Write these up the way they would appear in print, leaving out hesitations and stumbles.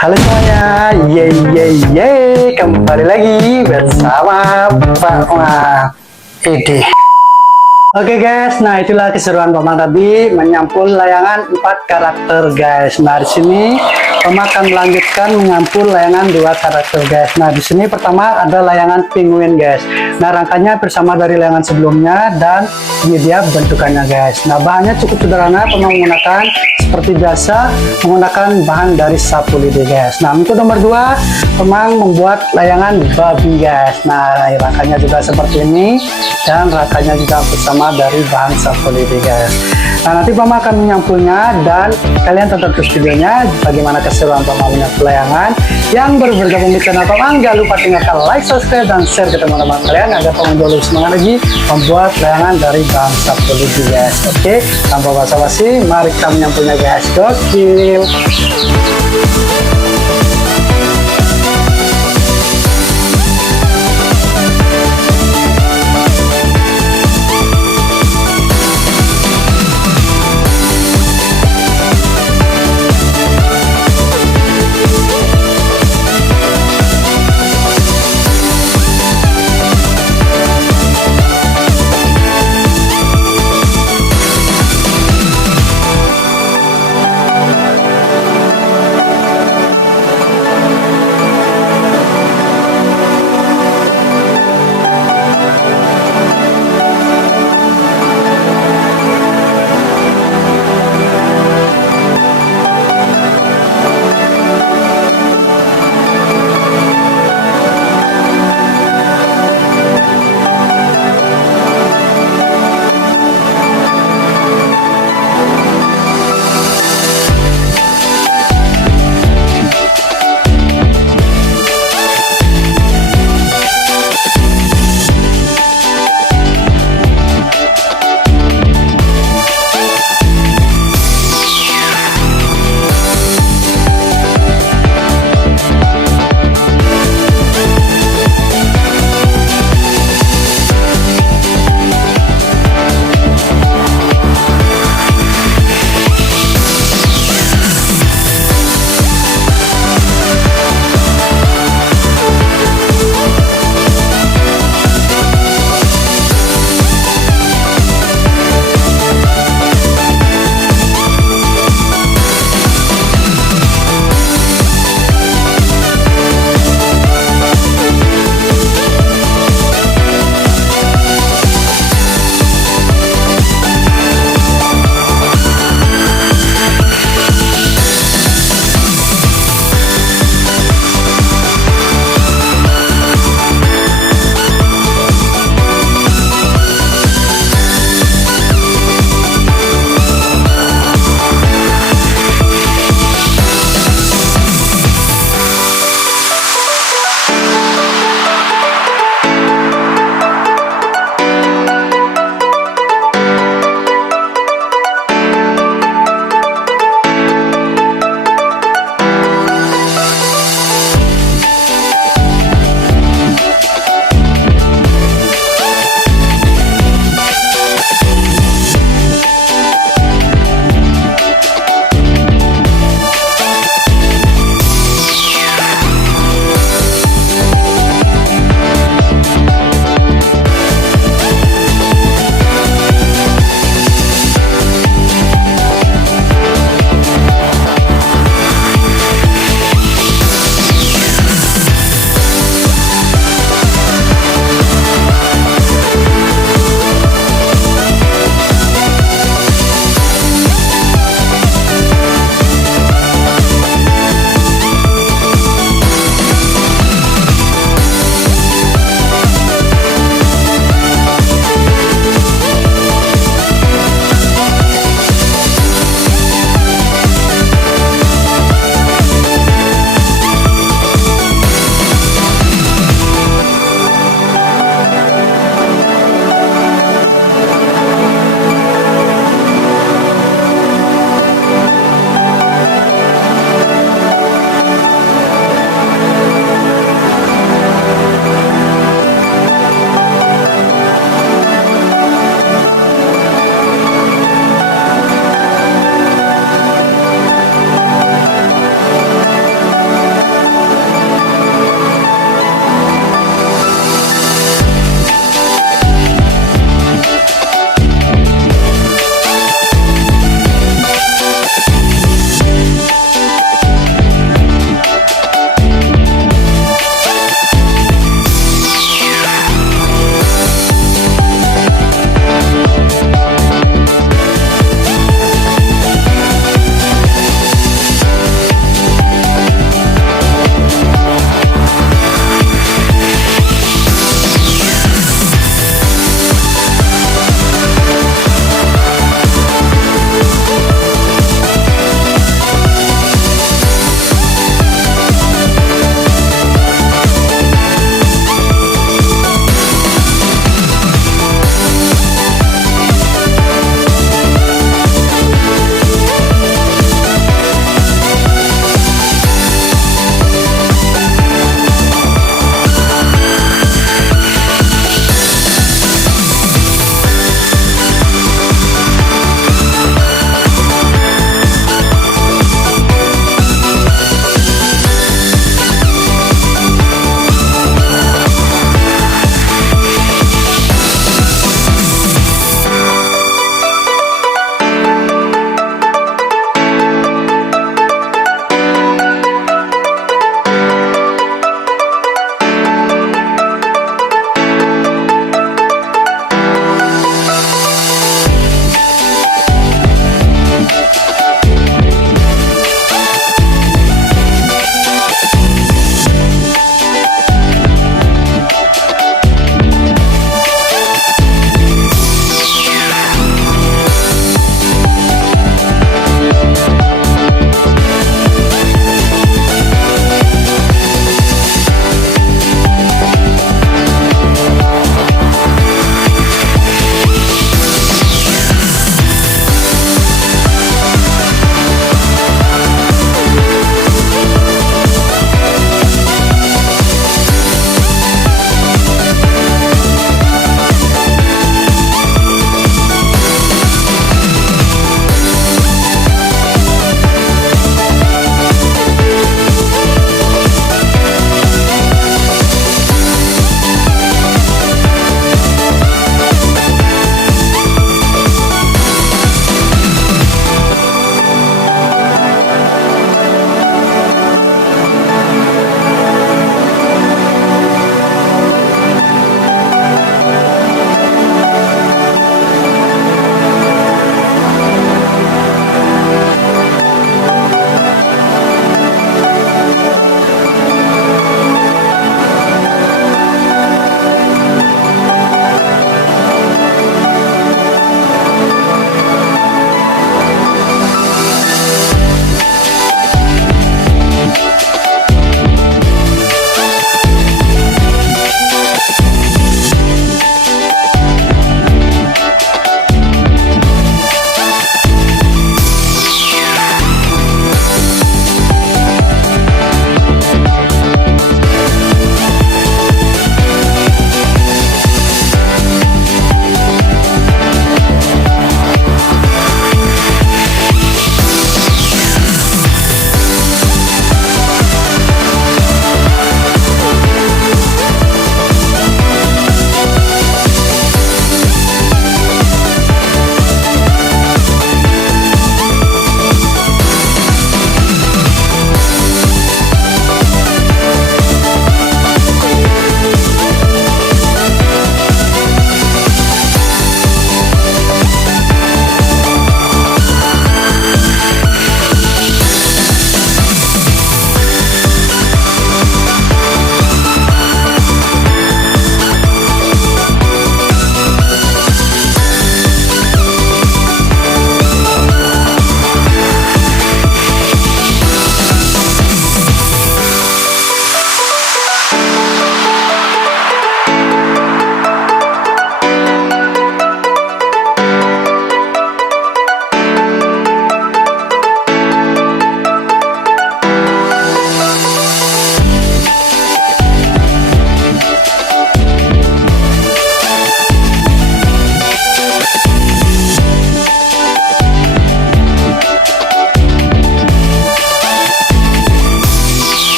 Halo semuanya, kembali lagi bersama Pakmang. Oke guys, nah itulah keseruan Pakmang tadi menyampul layangan 4 karakter guys. Nah di sini Pakmang akan melanjutkan menyampul layangan 2 karakter guys. Nah di sini pertama ada layangan Pingwin guys. Nah rangkanya bersama dari layangan sebelumnya dan ini dia bentukannya guys. Nah bahannya cukup sederhana, Pakmang menggunakan seperti biasa menggunakan bahan dari sapu lidi guys. Nah untuk nomor 2 Pakmang membuat layangan babi guys. Nah rangkanya juga seperti ini dan rangkanya juga bersama dari bahan sapu lidi guys. Nah nanti Pakmang akan menyampulnya dan kalian tonton terus videonya bagaimana keseruan Pakmang menyampul layangan. Yang baru bergabung di channel Pakmang, jangan lupa tinggalkan like, subscribe, dan share ke teman-teman kalian agar Pakmang jauh lebih semangat lagi membuat layangan dari bahan sapu lidi guys. Oke, tanpa basa-basi mari kita menyampulnya guys. Gokil.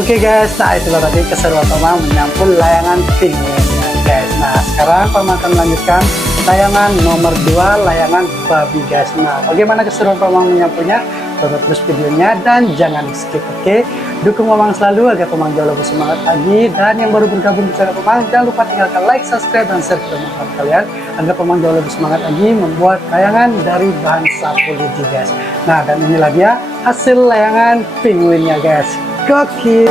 Oke guys, nah itulah tadi keseruan Penggaris menyampul layangan Pingwin ya guys. Nah sekarang Penggaris akan melanjutkan layangan nomor 2, layangan babi guys. Nah bagaimana keseruan Penggaris menyampulnya? Tonton terus videonya dan jangan di skip, oke? Dukung Penggaris selalu agar Penggaris jauh lebih semangat lagi. Dan yang baru bergabung di channel Penggaris, jangan lupa tinggalkan like, subscribe, dan share ke teman-teman kalian agar Penggaris jauh lebih semangat lagi membuat layangan dari bahan sapu lidi guys. Nah dan inilah dia hasil layangan Pingwinnya guys. Gokil.